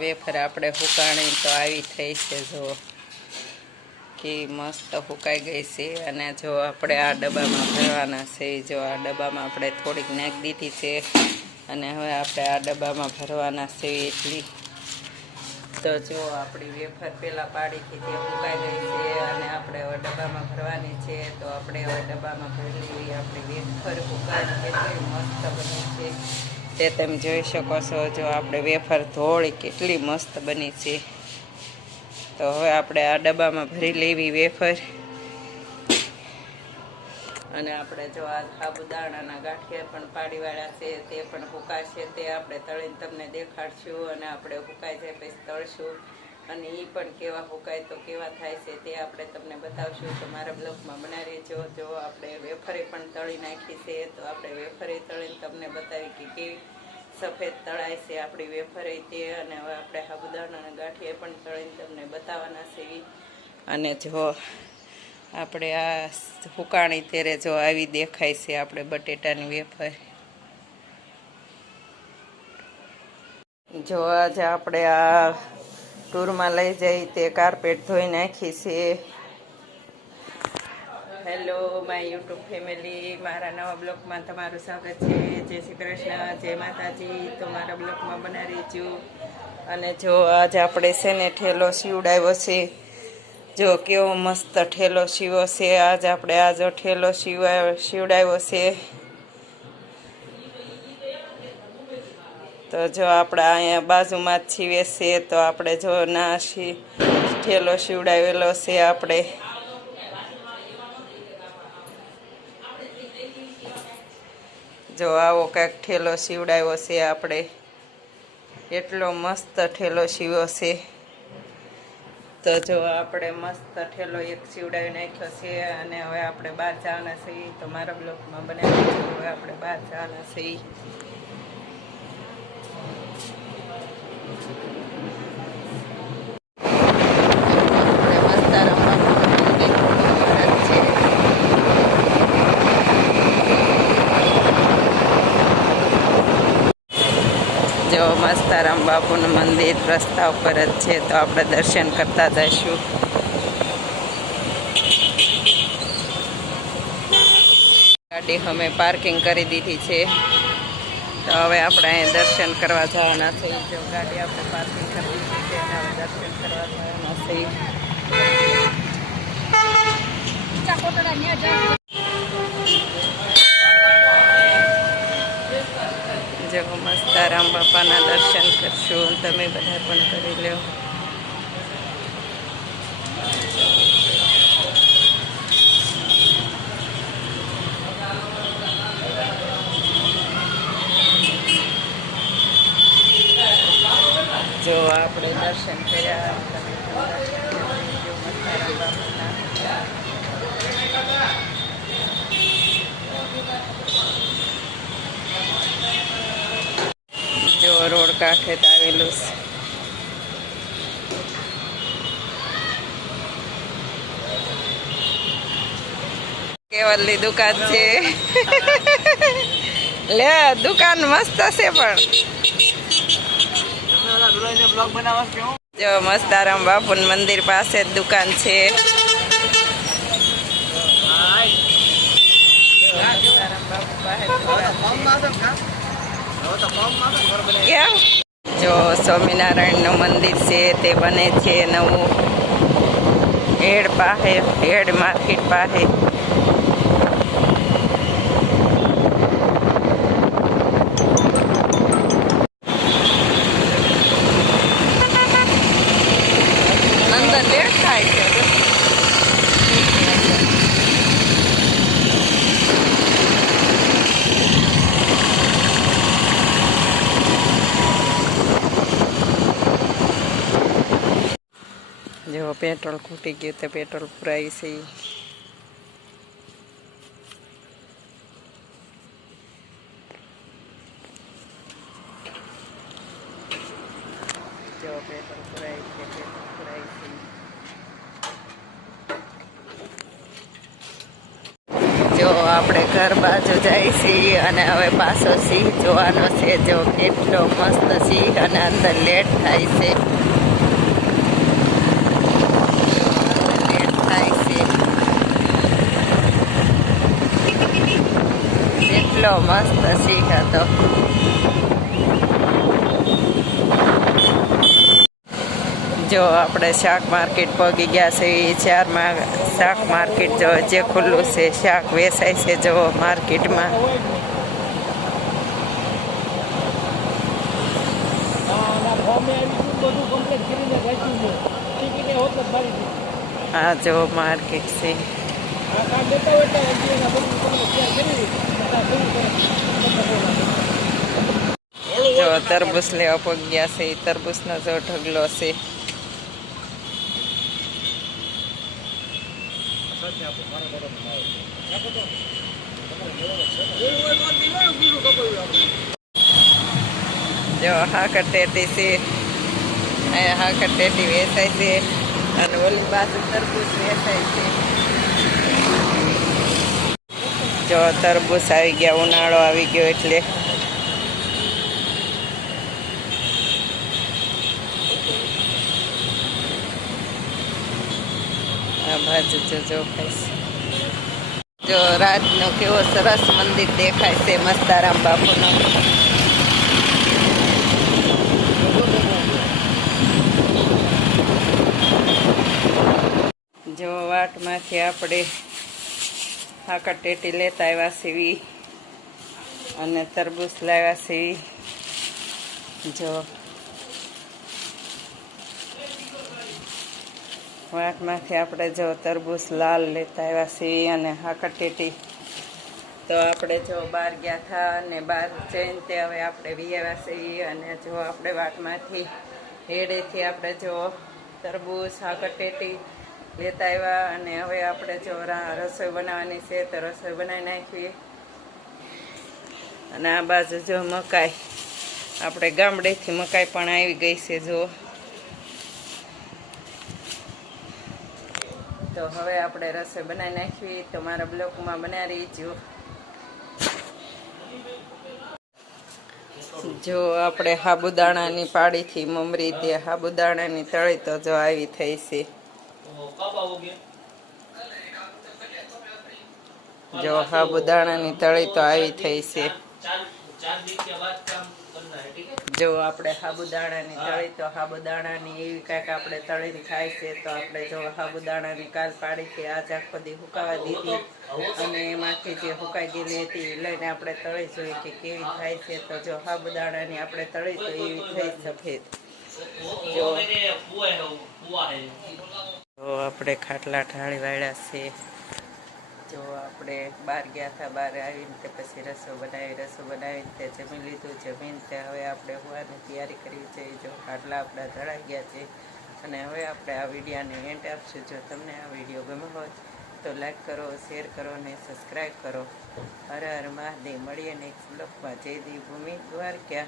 Wafer આપણે હુકાણી તો આવી થઈ છે જો કે મસ્ત હુકાઈ ગઈ છે. અને જો આપણે આ ડબ્બામાં ભરવાના છે, જો આ ડબ્બામાં આપણે થોડીક નાખી દીધી છે. અને હવે આપણે આ ડબ્બામાં ભરવાના છે એટલી. તો જો આપણી વેફર પહેલાં પાડી હતી તે હુકાઈ ગઈ છે અને આપણે હવે ડબ્બામાં ભરવાની છે, તો આપણે હવે ડબ્બામાં ભરી લેવી આપણી વેફર હુકાઈ કેટલી મસ્ત બની છે. તે તમે જોઈ શકો છો, જો આપણે વેફર ધોળી કેટલી મસ્ત બની છે. તો હવે આપણે આ ડબ્બામાં ભરી લેવી વેફર. અને આપણે જો આ સાબુદાણાના ગાંઠિયા પણ પાડીવાળા છે, તે પણ હુકાશે, તે આપણે તળીને તમને દેખાડશું અને આપણે હુકાઈ જાય પછી તળશું. અને એ પણ કેવા ફૂંકાય તો કેવા થાય છે તે આપણે તમને બતાવશું. તો મારા બ્લોગમાં બનાવી જો જો આપણે વેફરે પણ તળી નાખી છે, તો આપણે વેફરે તળીને તમને બતાવી કે કેવી સફેદ તળાય છે આપણી વેફરે તે. અને હવે આપણે અને ગાંઠિયા પણ તળીને તમને બતાવવાના છે અને જો આપણે આ ફૂકાણી તેરે જો આવી દેખાય છે આપણે બટેટાની વેફર. જો આજે આપણે આ ટૂરમાં લઈ જઈ તે કાર્પેટ ધોઈ નાખી છે. હેલો માય યુટ્યુબ ફેમિલી મારા નવા બ્લોગમાં તમારું સ્વાગત છે. જય શ્રી કૃષ્ણ, જય માતાજી. તો મારા બ્લોગમાં બનાવી છું અને જો આજે આપણે છે ને ઠેલો સીવડાવ્યો છે, જો કેવો મસ્ત ઠેલો સીવો છે. આજ આપણે આ ઠેલો સીવા સીવડાવ્યો છે. તો જો આપણે અહીંયા બાજુમાં જ છીવે છે, તો આપણે જો ના સી ઠેલો સીવડાવેલો છે આપણે. જો આવો કાંઈક ઠેલો સીવડાવ્યો છે આપણે. એટલો મસ્ત ઠેલો સીવ્યો છે. તો જો આપણે મસ્ત ઠેલો એક સીવડાવી નાખ્યો છે અને હવે આપણે બહાર જવાના છીએ. તો મારા બ્લોકમાં બનાવી આપણે બહાર જવાના છીએ આપણે મસ્ત રમવા છે જો મસ્તારામ બાપુનું મંદિર રસ્તા ઉપર જ છે, તો આપણે દર્શન કરતા જઈશું. ગાડી અમે પાર્કિંગ કરી દીધી છે. તો હવે આપણે અહીં દર્શન કરવા જવાના છે. જો ગાડી આપણે પાર્કિંગ કરી દીધી છે હવે દર્શન કરવા જવાના છે. જો મસ્તારામ બાપાના દર્શન કરશું. તમે બધા પણ કરી લો જો આપણે દર્શન કર્યા જો રોડ કાંઠે આવેલું છે. કેવલની દુકાન છે? લે દુકાન મસ્ત છે પણ. જો મસ્તારામ બાપુન મંદિર પાસે દુકાન છે. જો, સ્વામિનારાયણનું મંદિર છે, તે બને છે નવું. હેડ પાસે, હેડ માર્કેટ પાસે અંદર લેટ થાય છે જો પેટ્રોલ ખૂટી ગયું તો પેટ્રોલ પુરાય છે. જો પેટ્રોલ પુરાય પેટ્રોલ પુરાય જો આપણે ઘર બાજુ જાય છીએ અને હવે પાછો સિંહ જોવાનો છે, જો કેટલો મસ્ત સિંહ અને અંદર લેટ થાય છે લેટ થાય છે કેટલો મસ્ત સિંહ હતો જો આપણે શાક માર્કેટ પગી ગયા છે એ ચારમાં શાક માર્કેટ જો જે ખુલ્લું છે શાક વેચાય છે જો માર્કેટમાં આ જો માર્કેટ છે જો તરબૂચ લેવા પગ્યા છે તરબૂચનો જો ઢગલો છે. જો, હાકર ટેટી છે. અહીંયા હાકર ટેટી વેચાય છે. અને ઓલી બાજુ તરબૂચ વેચાય છે. જો તરબૂચ આવી ગયા, ઉનાળો આવી ગયો એટલે. બાજુ જો ખાઈશ જો રાતનો કેવો સરસ મંદિર દેખાય છે, મસ્તારામ બાપુનો. જો વાટમાંથી આપણે હાકર કટેટી લેતા આવ્યા સીવી અને તરબૂચ લાવ્યા સીવી. જો. વાટમાંથી આપણે જો તરબૂચ લાલ લેતા આવ્યા સીવી અને હાકર કટેટી તો આપણે જો બહાર ગયા હતા અને બહાર જઈને તે હવે આપણે વી આવ્યા છીએ અને જો આપણે વાટમાંથી હેડેથી આપણે જો તરબૂચ હાકર ટેટી લેતા આવ્યા અને હવે આપણે જો રસોઈ બનાવવાની છે તો રસોઈ બનાવી નાખીએ. અને આ બાજુ જો મકાઈ, આપણે ગામડેથી મકાઈ પણ આવી ગઈ છે જો. તો હવે આપણે રસોઈ બનાવી નાખવી તો મારા બ્લોકમાં બનાવી જો જો આપણે સાબુદાણાની પાડીથી મમરી તે સાબુદાણાની તળી તો જો આવી થઈ છે. જો સાબુદાણાની તળી તો આવી થઈ છે જો આપણે સાબુદાણાની તળી તો સાબુદાણાની એવી કાંઈક આપણે તળીને ખાય છે તો આપણે જો સાબુદાણાની કાલ પાડીથી આજ આખો દી હુકાવા દીધી અને એમાંથી જે હુકાઈ ગયેલી હતી એ લઈને આપણે તળી જોઈએ કે કેવી થાય છે તો જો સાબુદાણાની આપણે તળી તો એવી થઈ સફેદ જો તો આપણે ખાટલા ઢાળી વાળ્યા છે જો આપણે બહાર ગયા હતા, બહાર આવીને તે પછી રસો બનાવી, રસો બનાવીને તે જમી લીધું, જમીન તે હવે આપણે હોવાની તૈયારી કરવી છે. જો ખાટલા આપણા ધડાઈ ગયા છે અને હવે આપણે આ વિડીયાને એન્ડ આપશું. જો તમને આ વીડિયો ગમ્યો હોય તો લાઈક કરો શેર કરો અને સબસ્ક્રાઈબ કરો. હર હર મહાદેવ. મળીએ નેક્સ્ટ બ્લોગમાં જય દેવ ભૂમિ દ્વારકા.